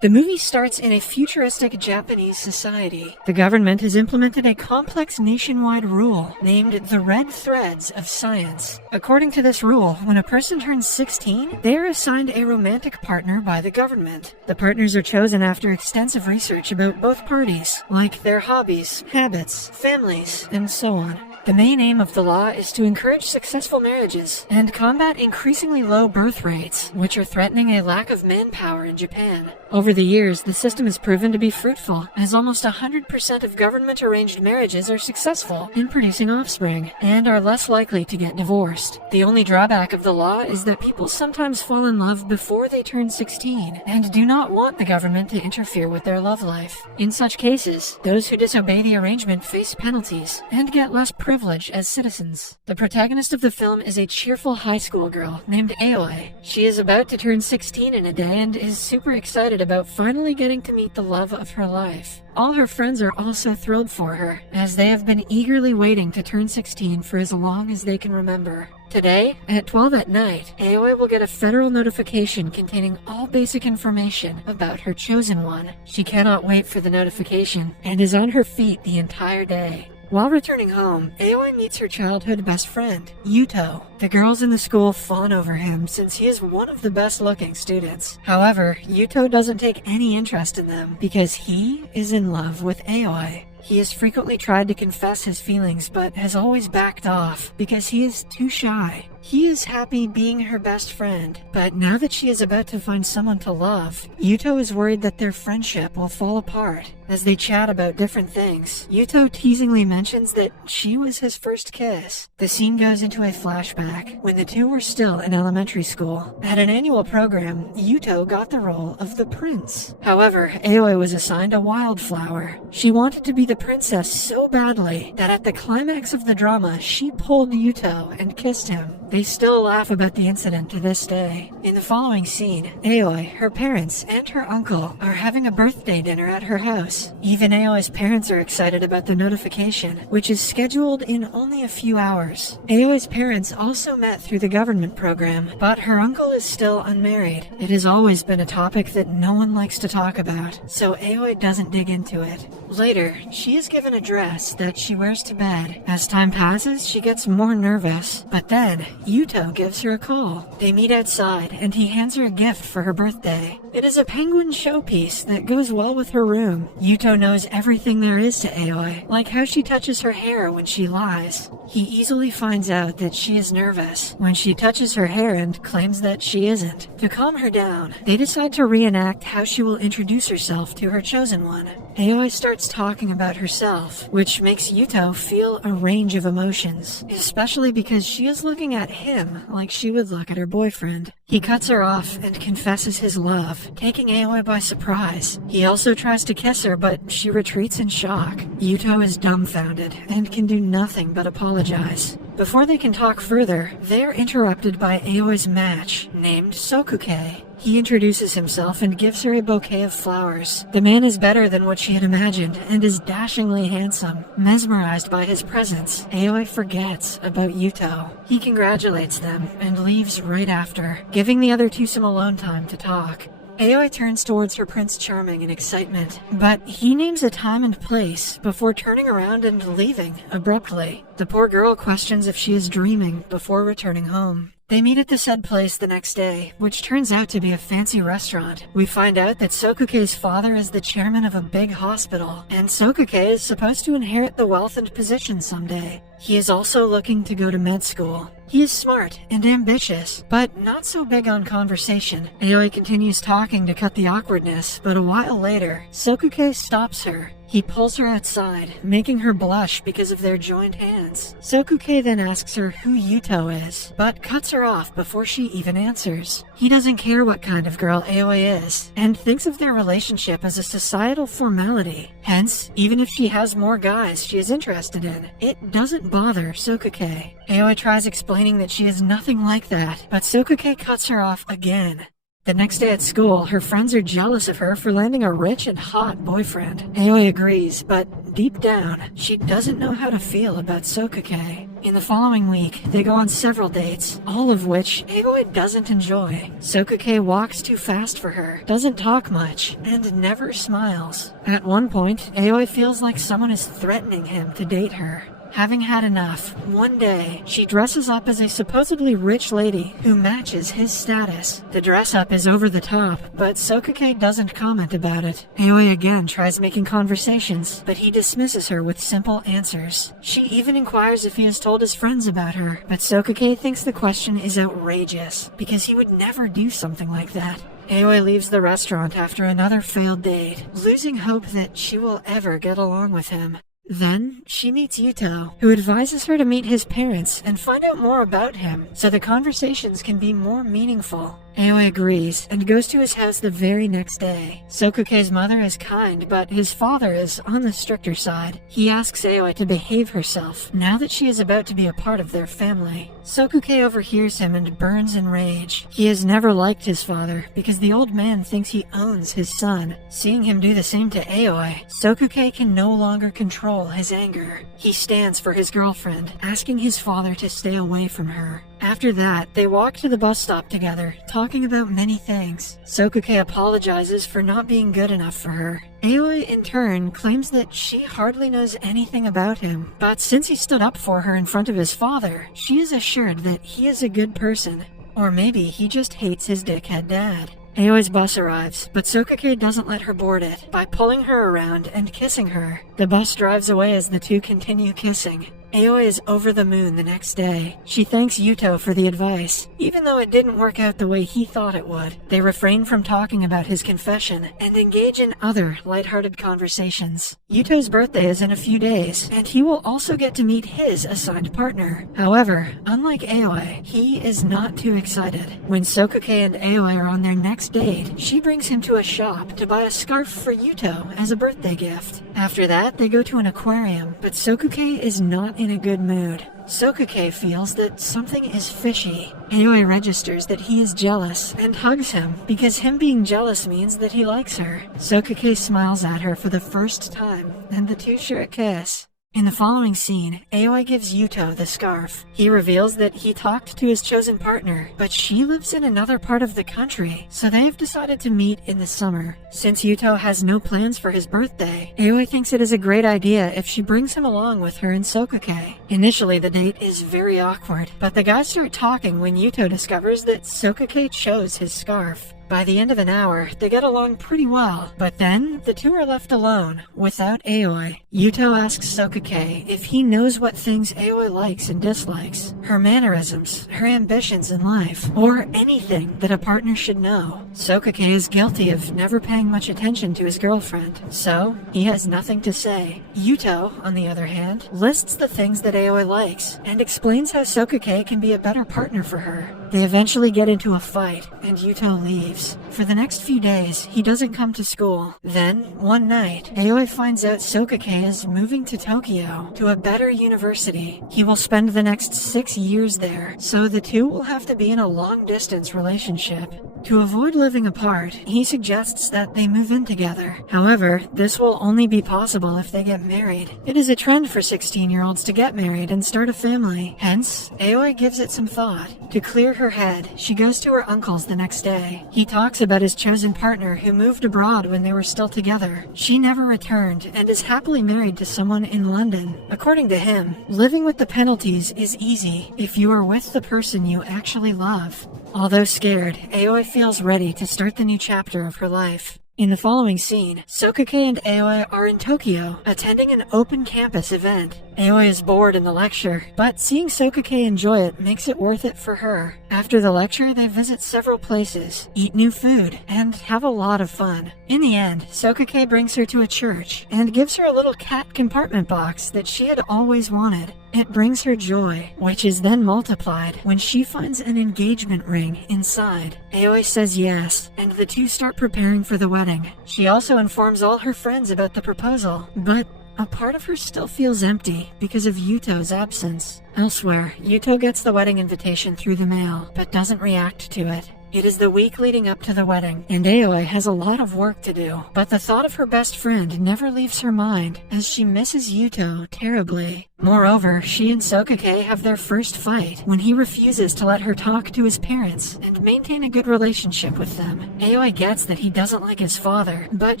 The movie starts in a futuristic Japanese society. The government has implemented a complex nationwide rule named the Red Threads of Science. According to this rule, when a person turns 16, they are assigned a romantic partner by the government. The partners are chosen after extensive research about both parties, like their hobbies, habits, families, and so on. The main aim of the law is to encourage successful marriages and combat increasingly low birth rates, which are threatening a lack of manpower in Japan. Over the years, the system has proven to be fruitful, as almost 100% of government-arranged marriages are successful in producing offspring and are less likely to get divorced. The only drawback of the law is that people sometimes fall in love before they turn 16 and do not want the government to interfere with their love life. In such cases, those who disobey the arrangement face penalties and get less privilege as citizens. The protagonist of the film is a cheerful high school girl named Aoi. She is about to turn 16 in a day and is super excited about finally getting to meet the love of her life. All her friends are also thrilled for her, as they have been eagerly waiting to turn 16 for as long as they can remember. Today, at 12 at night, Aoi will get a federal notification containing all basic information about her chosen one. She cannot wait for the notification and is on her feet the entire day. While returning home, Aoi meets her childhood best friend, Yuto. The girls in the school fawn over him since he is one of the best-looking students. However, Yuto doesn't take any interest in them because he is in love with Aoi. He has frequently tried to confess his feelings but has always backed off because he is too shy. He is happy being her best friend, but now that she is about to find someone to love, Yuto is worried that their friendship will fall apart. As they chat about different things, Yuto teasingly mentions that she was his first kiss. The scene goes into a flashback when the two were still in elementary school. At an annual program, Yuto got the role of the prince. However, Aoi was assigned a wildflower. She wanted to be the princess so badly that at the climax of the drama, she pulled Yuto and kissed him. They still laugh about the incident to this day. In the following scene, Aoi, her parents, and her uncle are having a birthday dinner at her house. Even Aoi's parents are excited about the notification, which is scheduled in only a few hours. Aoi's parents also met through the government program, but her uncle is still unmarried. It has always been a topic that no one likes to talk about, so Aoi doesn't dig into it. Later, she is given a dress that she wears to bed. As time passes, she gets more nervous, but then Yuto gives her a call. They meet outside, and he hands her a gift for her birthday. It is a penguin showpiece that goes well with her room. Yuto knows everything there is to Aoi, like how she touches her hair when she lies. He easily finds out that she is nervous when she touches her hair and claims that she isn't. To calm her down, they decide to reenact how she will introduce herself to her chosen one. Aoi starts talking about herself, which makes Yuto feel a range of emotions, especially because she is looking at him like she would look at her boyfriend. He cuts her off and confesses his love, taking Aoi by surprise. He also tries to kiss her, but she retreats in shock. Yuto is dumbfounded and can do nothing but apologize. Before they can talk further, they are interrupted by Aoi's match, named Sokuke. He introduces himself and gives her a bouquet of flowers. The man is better than what she had imagined and is dashingly handsome. Mesmerized by his presence, Aoi forgets about Yuto. He congratulates them and leaves right after, giving the other two some alone time to talk. Aoi turns towards her Prince Charming in excitement, but he names a time and place before turning around and leaving abruptly. The poor girl questions if she is dreaming before returning home. They meet at the said place the next day, which turns out to be a fancy restaurant. We find out that Sokuke's father is the chairman of a big hospital, and Sokuke is supposed to inherit the wealth and position someday. He is also looking to go to med school. He is smart and ambitious, but not so big on conversation. Aoi continues talking to cut the awkwardness, but a while later, Sokuke stops her. He pulls her outside, making her blush because of their joined hands. Sokuke then asks her who Yuto is, but cuts her off before she even answers. He doesn't care what kind of girl Aoi is, and thinks of their relationship as a societal formality. Hence, even if she has more guys she is interested in, it doesn't bother Sokuke. Aoi tries explaining that she is nothing like that, but Sokuke cuts her off again. The next day at school, her friends are jealous of her for landing a rich and hot boyfriend. Aoi agrees, but deep down, she doesn't know how to feel about Sokake. In the following week, they go on several dates, all of which Aoi doesn't enjoy. Sokake walks too fast for her, doesn't talk much, and never smiles. At one point, Aoi feels like someone is threatening him to date her. Having had enough, one day, she dresses up as a supposedly rich lady who matches his status. The dress up is over the top, but Sokake doesn't comment about it. Aoi again tries making conversations, but he dismisses her with simple answers. She even inquires if he has told his friends about her, but Sokake thinks the question is outrageous, because he would never do something like that. Aoi leaves the restaurant after another failed date, losing hope that she will ever get along with him. Then, she meets Yuto, who advises her to meet his parents and find out more about him, so the conversations can be more meaningful. Aoi agrees, and goes to his house the very next day. Sokake's mother is kind, but his father is on the stricter side. He asks Aoi to behave herself, now that she is about to be a part of their family. Sokake overhears him and burns in rage. He has never liked his father, because the old man thinks he owns his son. Seeing him do the same to Aoi, Sokake can no longer control his anger. He stands for his girlfriend, asking his father to stay away from her. After that, they walk to the bus stop together, talking about many things. Sokake apologizes for not being good enough for her. Aoi, in turn, claims that she hardly knows anything about him, but since he stood up for her in front of his father, she is assured that he is a good person. Or maybe he just hates his dickhead dad. Aoi's bus arrives, but Sokake doesn't let her board it by pulling her around and kissing her. The bus drives away as the two continue kissing. Aoi is over the moon the next day. She thanks Yuto for the advice, even though it didn't work out the way he thought it would. They refrain from talking about his confession and engage in other lighthearted conversations. Yuto's birthday is in a few days, and he will also get to meet his assigned partner. However, unlike Aoi, he is not too excited. When Sokake and Aoi are on their next date, she brings him to a shop to buy a scarf for Yuto as a birthday gift. After that, they go to an aquarium, but Sokake is not in a good mood. Sokake feels that something is fishy. Aoi registers that he is jealous and hugs him because him being jealous means that he likes her. Sokake smiles at her for the first time, and the two share a kiss. In the following scene, Aoi gives Yuto the scarf. He reveals that he talked to his chosen partner, but she lives in another part of the country, so they've decided to meet in the summer. Since Yuto has no plans for his birthday, Aoi thinks it is a great idea if she brings him along with her and Sokake. Initially, the date is very awkward, but the guys start talking when Yuto discovers that Sokake chose his scarf. By the end of an hour, they get along pretty well, but then the two are left alone, without Aoi. Yuto asks Sokake if he knows what things Aoi likes and dislikes, her mannerisms, her ambitions in life, or anything that a partner should know. Sokake is guilty of never paying much attention to his girlfriend, so he has nothing to say. Yuto, on the other hand, lists the things that Aoi likes, and explains how Sokake can be a better partner for her. They eventually get into a fight, and Yuto leaves. For the next few days, he doesn't come to school. Then, one night, Aoi finds out Sokake is moving to Tokyo, to a better university. He will spend the next 6 years there, so the two will have to be in a long-distance relationship. To avoid living apart, he suggests that they move in together. However, this will only be possible if they get married. It is a trend for 16-year-olds to get married and start a family. Hence, Aoi gives it some thought. To clear her head, she goes to her uncle's the next day. He talks about his chosen partner who moved abroad when they were still together. She never returned and is happily married to someone in London. According to him, living with the penalties is easy if you are with the person you actually love. Although scared, Aoi feels ready to start the new chapter of her life. In the following scene, Sokake and Aoi are in Tokyo, attending an open campus event. Aoi is bored in the lecture, but seeing Sokake enjoy it makes it worth it for her. After the lecture, they visit several places, eat new food, and have a lot of fun. In the end, Sokake brings her to a church, and gives her a little cat compartment box that she had always wanted. It brings her joy, which is then multiplied when she finds an engagement ring inside. Aoi says yes, and the two start preparing for the wedding. She also informs all her friends about the proposal, but a part of her still feels empty because of Yuto's absence. Elsewhere, Yuto gets the wedding invitation through the mail, but doesn't react to it. It is the week leading up to the wedding, and Aoi has a lot of work to do, but the thought of her best friend never leaves her mind as she misses Yuto terribly. Moreover, she and Sokake have their first fight when he refuses to let her talk to his parents and maintain a good relationship with them. Aoi gets that he doesn't like his father, but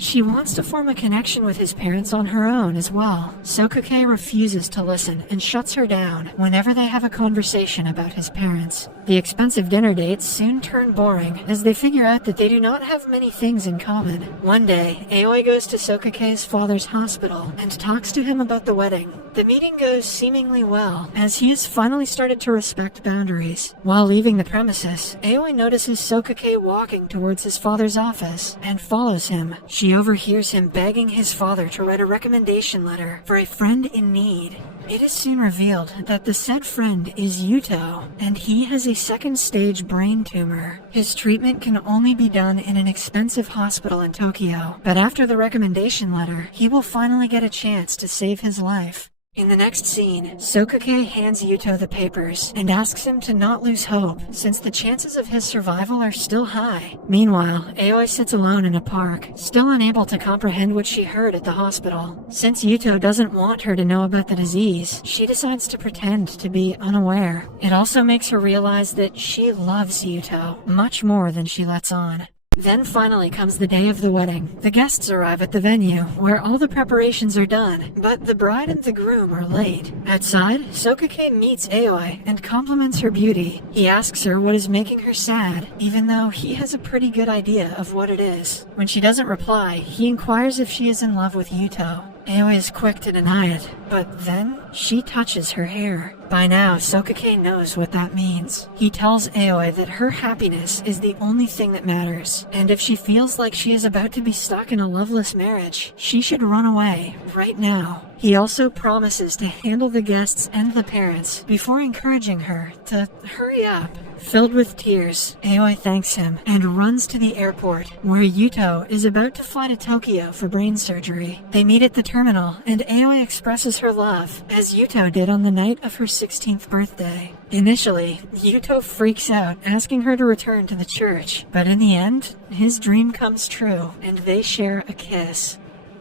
she wants to form a connection with his parents on her own as well. Sokake refuses to listen and shuts her down whenever they have a conversation about his parents. The expensive dinner dates soon turn boring as they figure out that they do not have many things in common. One day, Aoi goes to Sokake's father's hospital and talks to him about the wedding. The meeting goes seemingly well, as he has finally started to respect boundaries. While leaving the premises, Aoi notices Sokake walking towards his father's office and follows him. She overhears him begging his father to write a recommendation letter for a friend in need. It is soon revealed that the said friend is Yuto, and he has a second-stage brain tumor. His treatment can only be done in an expensive hospital in Tokyo, but after the recommendation letter, he will finally get a chance to save his life. In the next scene, Sokake hands Yuto the papers and asks him to not lose hope, since the chances of his survival are still high. Meanwhile, Aoi sits alone in a park, still unable to comprehend what she heard at the hospital. Since Yuto doesn't want her to know about the disease, she decides to pretend to be unaware. It also makes her realize that she loves Yuto much more than she lets on. Then finally comes the day of the wedding. The guests arrive at the venue, where all the preparations are done, but the bride and the groom are late. Outside, Sokake meets Aoi and compliments her beauty. He asks her what is making her sad, even though he has a pretty good idea of what it is. When she doesn't reply, he inquires if she is in love with Yuto. Aoi is quick to deny it, but then she touches her hair. By now, Sokake knows what that means. He tells Aoi that her happiness is the only thing that matters, and if she feels like she is about to be stuck in a loveless marriage, she should run away right now. He also promises to handle the guests and the parents before encouraging her to hurry up. Filled with tears, Aoi thanks him and runs to the airport, where Yuto is about to fly to Tokyo for brain surgery. They meet at the terminal, and Aoi expresses her love, as Yuto did on the night of her 16th birthday. Initially, Yuto freaks out, asking her to return to the church, but in the end, his dream comes true, and they share a kiss.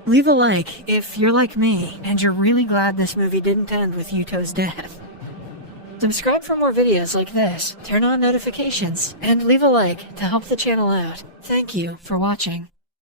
Leave a like if you're like me, and you're really glad this movie didn't end with Yuto's death. Subscribe for more videos like this, turn on notifications, and leave a like to help the channel out. Thank you for watching.